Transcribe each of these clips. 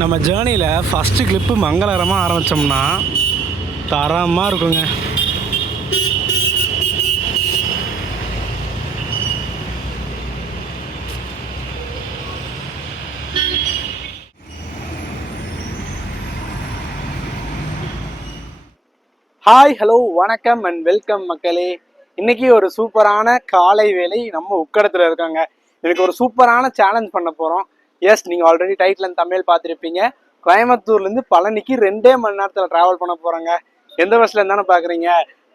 நம்ம ஜேர்னியில் first clip மங்களகரமாக ஆரம்பித்தோம்னா தரமாக இருக்குங்க. ஹாய், ஹலோ, வணக்கம் அண்ட் வெல்கம் மக்களே. இன்றைக்கி ஒரு சூப்பரான காலை வேலை நம்ம உக்கடத்தில் இருக்காங்க. எனக்கு ஒரு சூப்பரான சேலஞ்ச் பண்ண போகிறோம். எஸ், நீங்கள் ஆல்ரெடி டைட்டில் தமிழ் பார்த்துருப்பீங்க. கோயம்புத்தூர்லேருந்து பழனிக்கு 2 மணி நேரத்தில் ட்ராவல் பண்ண போகிறோங்க. எந்த பஸ்ஸில் இருந்தானு பார்க்குறீங்க?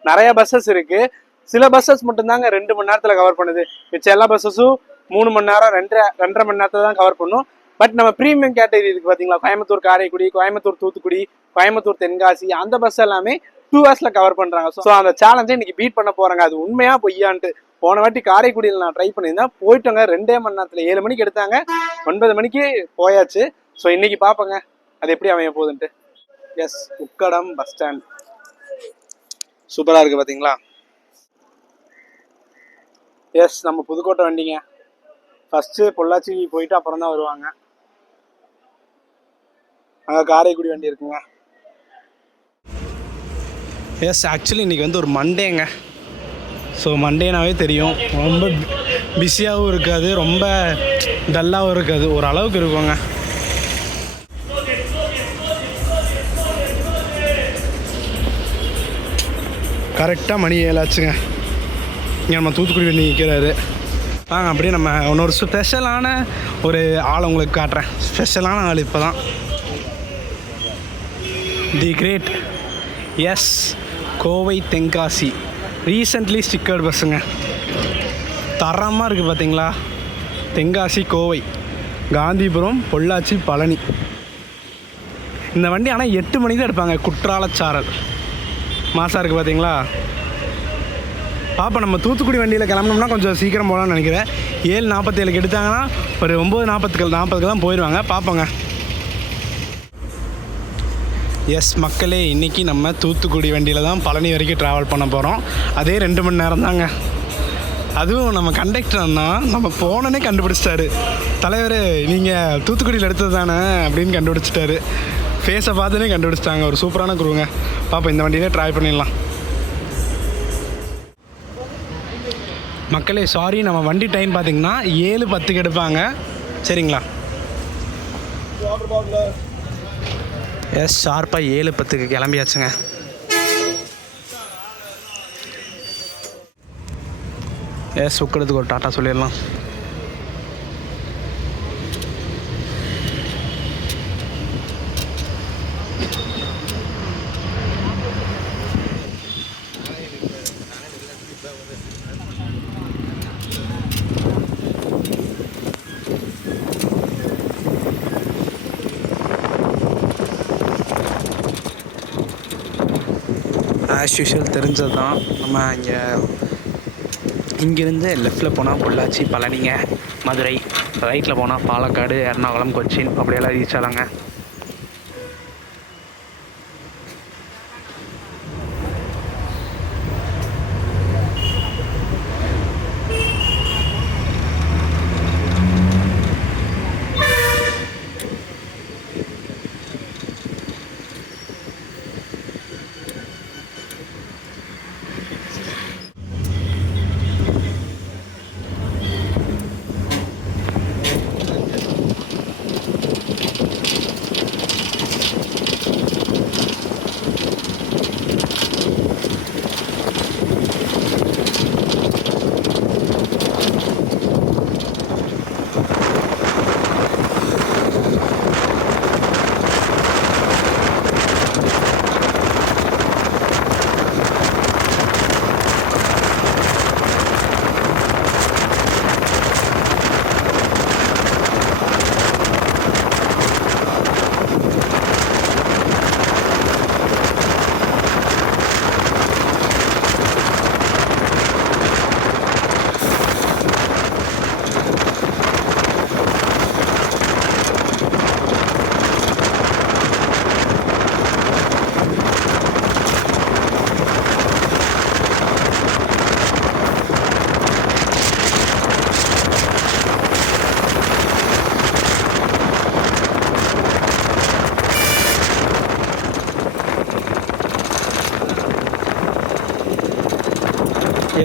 நிறைய பஸ்ஸஸ் இருக்குது. சில பஸ்ஸஸ் மட்டும்தாங்க 2 மணி நேரத்தில் கவர் பண்ணுது. மிச்சம் எல்லா பஸ்ஸஸும் 3 மணி நேரம் 2.5 மணி நேரத்தில் தான் கவர் பண்ணும். பட் நம்ம ப்ரீமியம் கேட்டகரி இருக்குது பார்த்தீங்களா, கோயம்புத்தூர் காரைக்குடி, கோயம்புத்தூர் தூத்துக்குடி, கோயம்புத்தூர் தென்காசி, அந்த பஸ் எல்லாமே 2 ஹவர்ஸில் கவர் பண்ணுறாங்க. ஸோ அந்த சேலஞ்சை இன்னைக்கு பீட் பண்ண போகிறாங்க. அது உண்மையாக பொய்யான்ட்டு போன வாட்டி காரைக்குடியில் நான் ட்ரை பண்ணியிருந்தேன். போயிட்டோங்க 2 மணி நேரத்தில். 7 மணிக்கு எடுத்தாங்க, 9 மணிக்கு போயாச்சு. ஸோ இன்னைக்கு பார்ப்போங்க அது எப்படி அமைய போகுதுன்ட்டு. எஸ், உக்கடம் பஸ் ஸ்டாண்ட் சூப்பராக இருக்குது பார்த்தீங்களா. எஸ், நம்ம புதுக்கோட்டை வண்டிங்க. ஃபஸ்ட்டு பொள்ளாச்சி போயிட்டு அப்புறம் தான் வருவாங்க. அங்கே காரைக்குடி வண்டி இருக்குங்க. எஸ், ஆக்சுவலி இன்றைக்கி வந்து ஒரு மண்டேங்க. ஸோ மண்டேனாவே தெரியும், ரொம்ப பிஸியாகவும் இருக்காது, ரொம்ப டல்லாகவும் இருக்காது, ஒரு அளவுக்கு இருக்குங்க. கரெக்டாக மணி 7 ஆச்சுங்க. இங்கே நம்ம தூத்துக்குடி வண்டி நிற்கிறாரு. வாங்க அப்படியே நம்ம இன்னொரு ஸ்பெஷலான ஒரு ஆள் உங்களுக்கு காட்டுறேன். ஸ்பெஷலான ஆள் இப்போ தான். The great S Kovai Tenkasi recently stickered பஸ்ஸுங்க. தரமாக இருக்குது பார்த்தீங்களா. தென்காசி கோவை காந்திபுரம் பொள்ளாச்சி பழனி. இந்த வண்டி ஆனால் 8 மணிக்கு தான் எடுப்பாங்க. குற்றாலச்சாரல் மாதம் இருக்குது பார்த்தீங்களா. பாப்பா நம்ம தூத்துக்குடி வண்டியில் கிளம்புனோம்னா கொஞ்சம் சீக்கிரம் போகலான்னு நினைக்கிறேன். 7:47 எடுத்தாங்கன்னா ஒரு 9:40 தான் போயிடுவாங்க. பார்ப்போங்க. எஸ் மக்களே, இன்றைக்கி நம்ம தூத்துக்குடி வண்டியில் தான் பழனி வரைக்கும் ட்ராவல் பண்ண போகிறோம். அதே 2 மணி நேரம் தாங்க. அதுவும் நம்ம கண்டக்டர்னா நம்ம போனோன்னே கண்டுபிடிச்சிட்டாரு. தலைவர் நீங்கள் தூத்துக்குடியில் எடுத்தது தானே அப்படின்னு கண்டுபிடிச்சிட்டாரு. ஃபேஸை பார்த்துனே கண்டுபிடிச்சிட்டாங்க. ஒரு சூப்பரான குருங்க. பாப்பா இந்த வண்டியிலே ட்ரை பண்ணிடலாம். மக்களே சாரி, நம்ம வண்டி டைம் பார்த்திங்கன்னா 7:10 எடுப்பாங்க. சரிங்களா. எஸ், ஷார்ப்பாக 7:10 கிளம்பியாச்சுங்க. எஸ், உக்கிறதுக்கு ஒரு டாட்டா சொல்லிடலாம். ஆஸ் யூஷுவல் தெரிஞ்சது தான். நம்ம இங்கேருந்து லெஃப்டில் போனால் பொள்ளாச்சி பழனிங்க, மதுரை. ரைட்டில் போனால் பாலக்காடு, எர்ணாகுளம், கொச்சின், அப்படியெல்லாம் ரீச் ஆகலாங்க.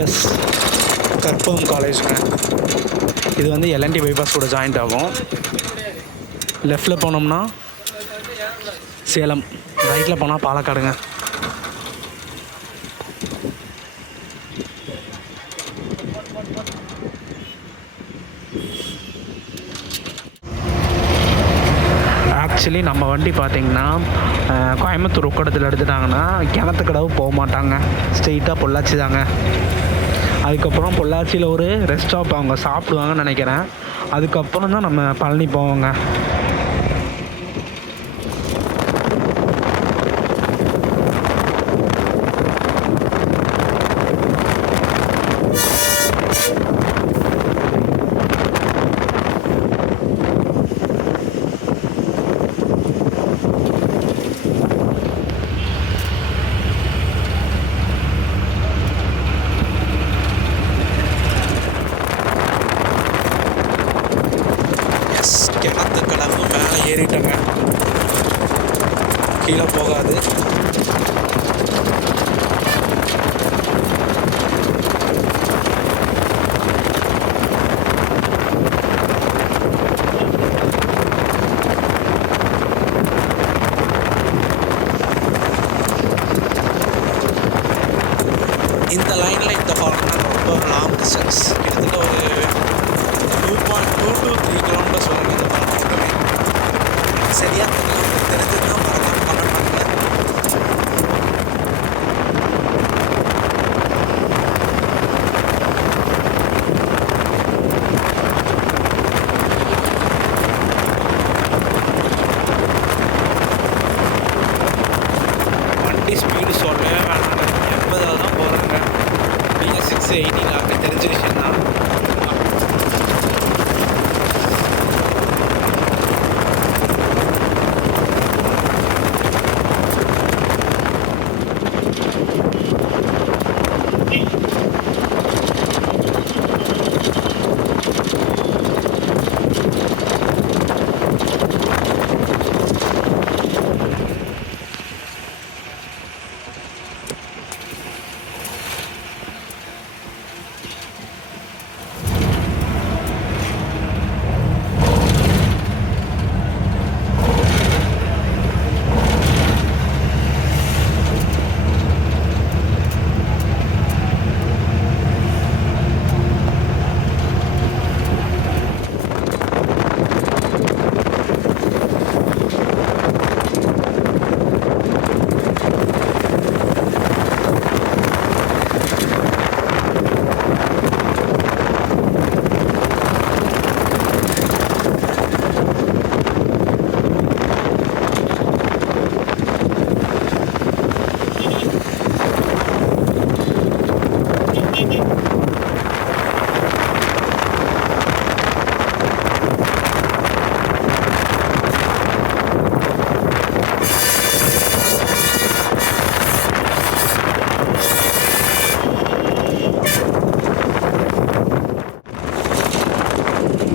எஸ், கற்பகம் காலேஜுங்க. இது வந்து எல்என்டி பைபாஸ் கூட ஜாயிண்ட் ஆகும். லெஃப்டில் போனோம்னா சேலம், ரைட்டில் போனால் பாலக்காடுங்க. ஆக்சுவலி நம்ம வண்டி பார்த்திங்கன்னா கோயம்புத்தூர் உக்கடத்தில் எடுத்துட்டாங்கன்னா கிணத்துக்கடவு போக மாட்டாங்க, ஸ்ட்ரெயிட்டாக பொள்ளாச்சி தாங்க. அதுக்கப்புறம் பொள்ளாச்சியில் ஒரு ரெஸ்ட் ஸ்டாப் அவங்க சாப்பிடுவாங்கன்னு நினைக்கிறேன். அதுக்கப்புறம் தான் நம்ம பழனி போவோங்க. கிணத்துக்கடவு மேலே ஏறிட்டோங்க, கீழே போகாது. இந்த லைனில் இந்த ஹார்னர் ரொம்ப லாங் டிஸ்டன்ஸ், கிட்டத்தட்ட ஒரு 2.2 to 3 கிலோமீட்டர்ஸ் வரும் இந்த ஹார்ன் மட்டுமே. சரியாக தெரிஞ்சுன்னா மறக்காம கமெண்ட் பண்ணுங்கள். வண்டி ஸ்பீடு சொல்லவே வேணாங்க, 80 தான் போகிறாங்க. நீங்கள் 680 எனக்கு தெரிஞ்ச விஷயம் தான்.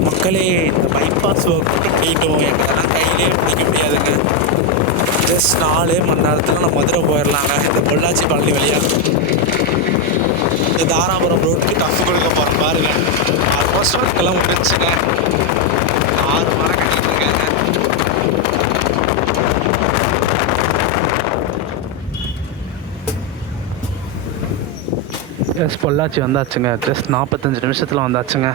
மக்களே, இந்த பைபாஸ் ஒர்க் மட்டும் பண்ணிட்டோம், எங்களால் கையிலே பிடிக்க முடியாதுங்க. ஜஸ்ட் 4 மணி நேரத்தில் நம்ம மதுரை போயிடலாங்க இந்த பொள்ளாச்சி பழனி வழியாக. இந்த தாராபுரம் ரோட்டுக்கு டஃப் கொடுக்க போகிறோம் பாருங்க. ஆல்மோஸ்ட் ஒர்க்கெல்லாம் முடிஞ்சுங்க, 6 மரம் கட்டிட்டு இருக்காங்க. எஸ், பொள்ளாச்சி வந்தாச்சுங்க. ஜஸ்ட் 45 நிமிஷத்தில் வந்தாச்சுங்க.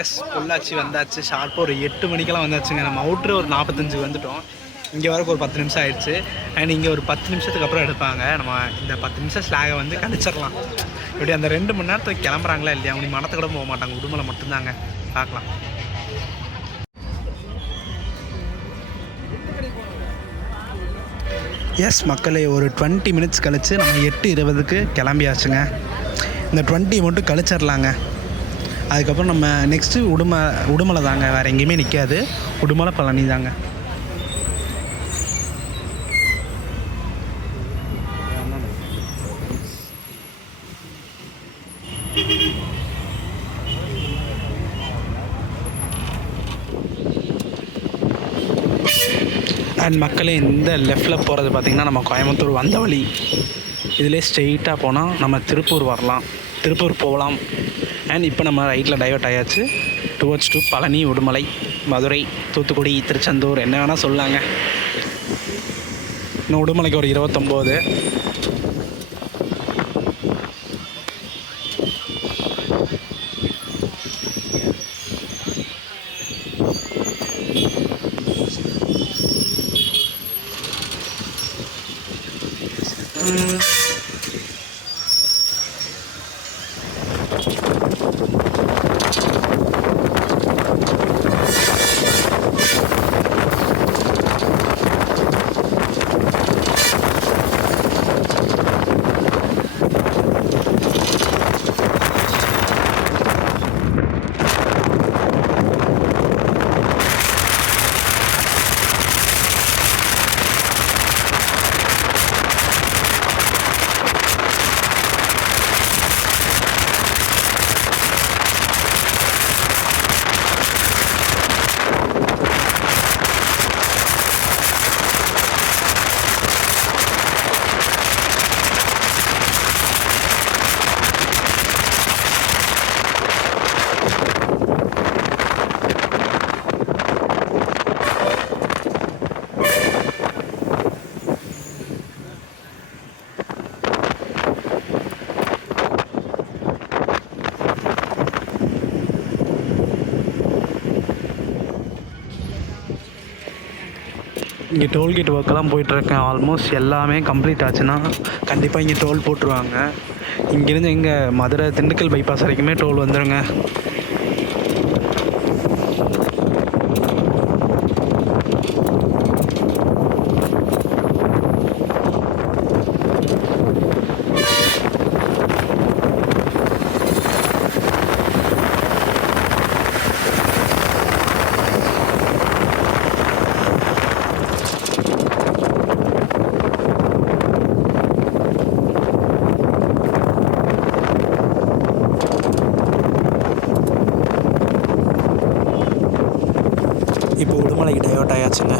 எஸ், பொள்ளாச்சி வந்தாச்சு. ஷார்ப்பாக ஒரு 8 மணிக்கெல்லாம் வந்தாச்சுங்க. நம்ம அவுட்ரு ஒரு 45 வந்துட்டோம். இங்கே வரைக்கும் ஒரு 10 நிமிஷம் ஆயிடுச்சு. அண்ட் இங்கே ஒரு 10 நிமிஷத்துக்கு அப்புறம் எடுப்பாங்க. நம்ம இந்த 10 நிமிஷம் ஸ்லாகை வந்து கழிச்சிடலாம். இப்படி அந்த 2 மணி நேரத்துக்கு கிளம்புறாங்களா இல்லையா, அவங்க மனத்தை கூட போக மாட்டாங்க, உடுமலை மட்டும்தாங்க. பார்க்கலாம். எஸ் மக்களே, ஒரு 20 மினிட்ஸ் கழித்து நம்ம 8:20க்கு கிளம்பியாச்சுங்க. இந்த 20 மட்டும் கழிச்சிடலாங்க. அதுக்கப்புறம் நம்ம நெக்ஸ்ட்டு உடுமலை தாங்க, வேறு எங்கேயுமே நிற்காது. உடுமலை பழனி தாங்க. அண்ட் மக்களே, இந்த லெஃப்டில் போகிறது பார்த்திங்கன்னா நம்ம கோயம்புத்தூர் வந்த வழி. இதிலே ஸ்ட்ரெயிட்டாக போனால் நம்ம திருப்பூர் வரலாம், திருப்பூர் போகலாம். அண்ட் இப்போ நம்ம ரைட்டில் டைவர்ட் ஆயாச்சு டுவர்ட்ஸ் டு பழனி, உடுமலை, மதுரை, தூத்துக்குடி, திருச்செந்தூர், என்ன வேணால் சொல்லாங்க. இன்னும் உடுமலைக்கு ஒரு 29. இங்கே டோல்கேட் ஒர்க்கெல்லாம் போயிட்டுருக்கேன். ஆல்மோஸ்ட் எல்லாமே கம்ப்ளீட் ஆச்சுன்னா கண்டிப்பாக இங்கே டோல் போட்டுருவாங்க. இங்கேருந்து எங்கே மதுரை திண்டுக்கல் பைபாஸ் வரைக்குமே டோல் வந்துடுங்க. இப்போ உடுமலைக்கு டைவர்ட் ஆயாச்சுங்க.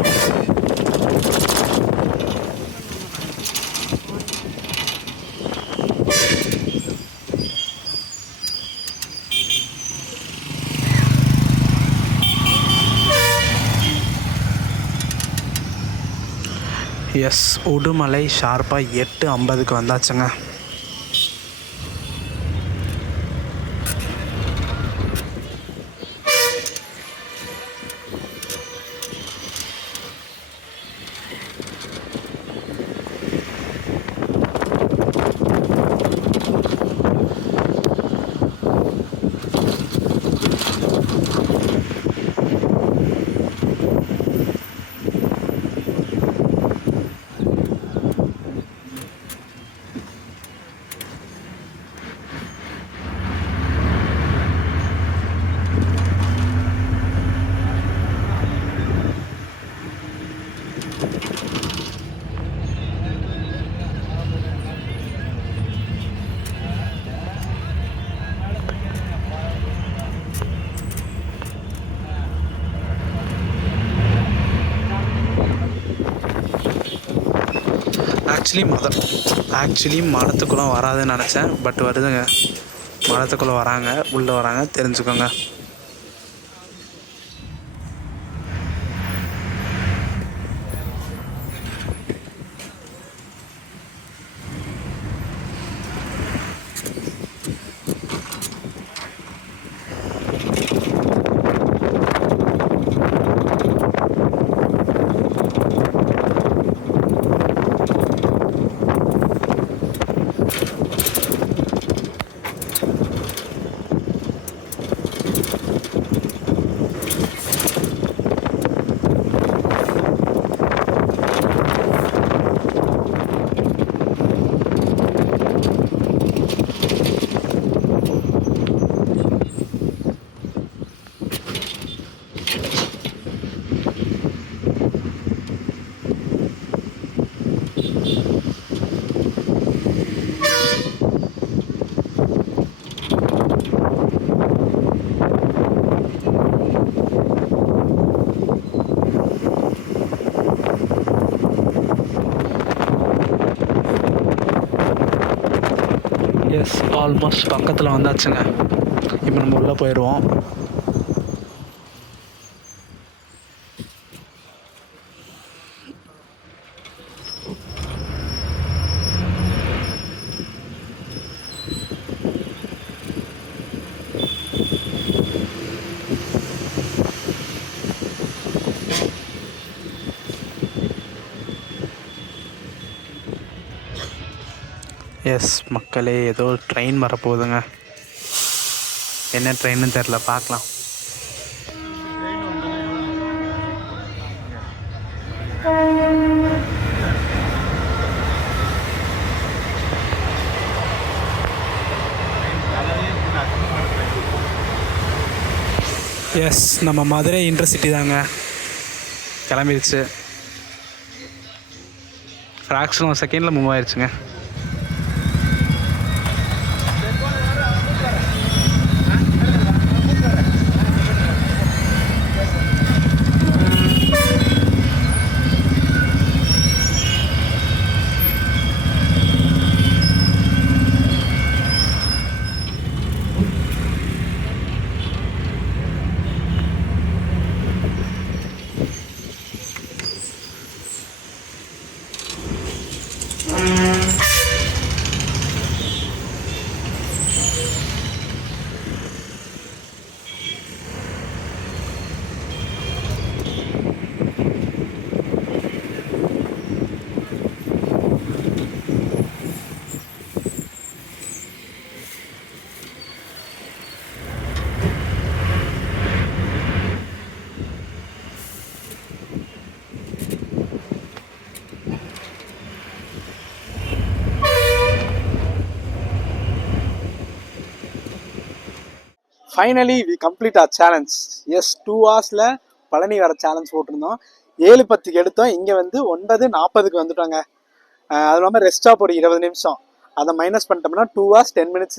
எஸ், உடுமலை ஷார்ப்பாக 8:50க்கு வந்தாச்சுங்க. ஆக்சுவலி மடத்துக்குள்ளே வராதுன்னு நினச்சேன், பட் வருதுங்க. மடத்துக்குள்ளே வராங்க, உள்ளே வராங்க, தெரிஞ்சுக்கோங்க. ஆல்மோஸ்ட் பக்கத்தில் வந்தாச்சுங்க. இப்போ நம்ம உள்ளே போயிடுவோம். எஸ் மக்களே, ஏதோ ட்ரெயின் வரப்போகுதுங்க. என்ன ட்ரெயின்னு தெரில, பார்க்கலாம். எஸ், நம்ம மதுரை இன்டர்சிட்டி தாங்க, கிளம்பிடுச்சு. ஃப்ராக்ஷன் ஆஃப் செகண்டில் மூவ் ஆயிடுச்சுங்க. Finally we complete our challenge. Yes, 2 ஹவர்ஸில் பழனி வர சேலஞ்ச் போட்டிருந்தோம். 7:10க்கு எடுத்தோம். இங்கே வந்து 9:40க்கு வந்துட்டோங்க. அது இல்லாமல் ரெஸ்ட் ஸ்டாப் ஒரு 20 நிமிஷம். அதை மைனஸ் பண்ணிட்டோம்னா 2 hours 10 minutes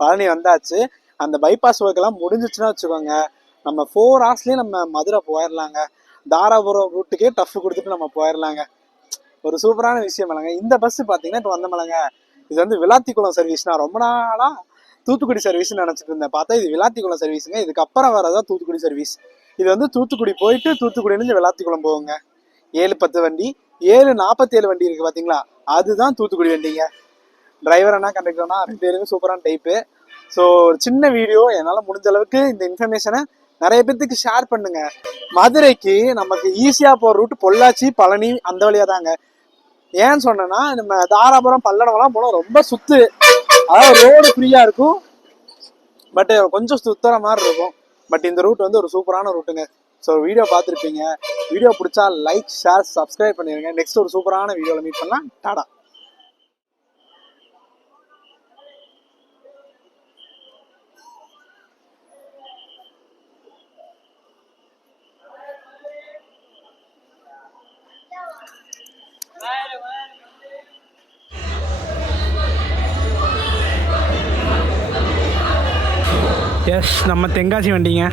பழனி வந்தாச்சு. அந்த பைபாஸ் ஒர்க்கெல்லாம் முடிஞ்சிச்சுன்னா வச்சுக்கோங்க, நம்ம 4 hours நம்ம மதுரை போயிடலாங்க. தாராபுரம் ரூட்டுக்கே டஃப் கொடுத்துட்டு நம்ம போயிடலாங்க. ஒரு சூப்பரான விஷயம் இல்லைங்க. இந்த பஸ் பார்த்தீங்கன்னா இப்போ வந்தோம்லங்க, இது வந்து விளாத்திக்குளம் சர்வீஸ்னா ரொம்ப நாளாக தூத்துக்குடி சர்வீஸ்ன்னு நினச்சிட்டு இருந்தேன். பார்த்தா இது விளாத்திக்குளம் சர்வீஸுங்க. இதுக்கப்புறம் வரதான் தூத்துக்குடி சர்வீஸ். இது வந்து தூத்துக்குடி போயிட்டு தூத்துக்குடியிலேருந்து விளாத்திக்குளம் போகுங்க. 7:10 வண்டி, 7:47 வண்டி இருக்குது பார்த்தீங்களா, அதுதான் தூத்துக்குடி வண்டிங்க. டிரைவர் அண்ணா கண்டக்டர்னா 2 பேருமே சூப்பரான டைப்பு. ஸோ ஒரு சின்ன வீடியோ, என்னால் முடிஞ்ச அளவுக்கு இந்த இன்ஃபர்மேஷனை நிறைய பேர்த்துக்கு ஷேர் பண்ணுங்க. மதுரைக்கு நமக்கு ஈஸியாக போகிற ரூட்டு பொள்ளாச்சி, பழனி அந்த வழியாக தாங்க. ஏன்னு சொன்னேன்னா, நம்ம தாராபுரம் பல்லடம்லாம் போனால் ரொம்ப சுத்து, அதாவது ரோடு ஃப்ரீயாக இருக்கும், பட் கொஞ்சம் சுத்துற மாதிரி இருக்கும். பட் இந்த ரூட் வந்து ஒரு சூப்பரான ரூட்டுங்க. ஸோ வீடியோ பார்த்துருப்பீங்க. வீடியோ பிடிச்சா லைக், ஷேர், சப்ஸ்கிரைப் பண்ணிடுங்க. நெக்ஸ்ட் ஒரு சூப்பரான வீடியோவில் மீட் பண்ணலாம். டாடா. எஸ், நம்ம தென்காசி வண்டிங்க.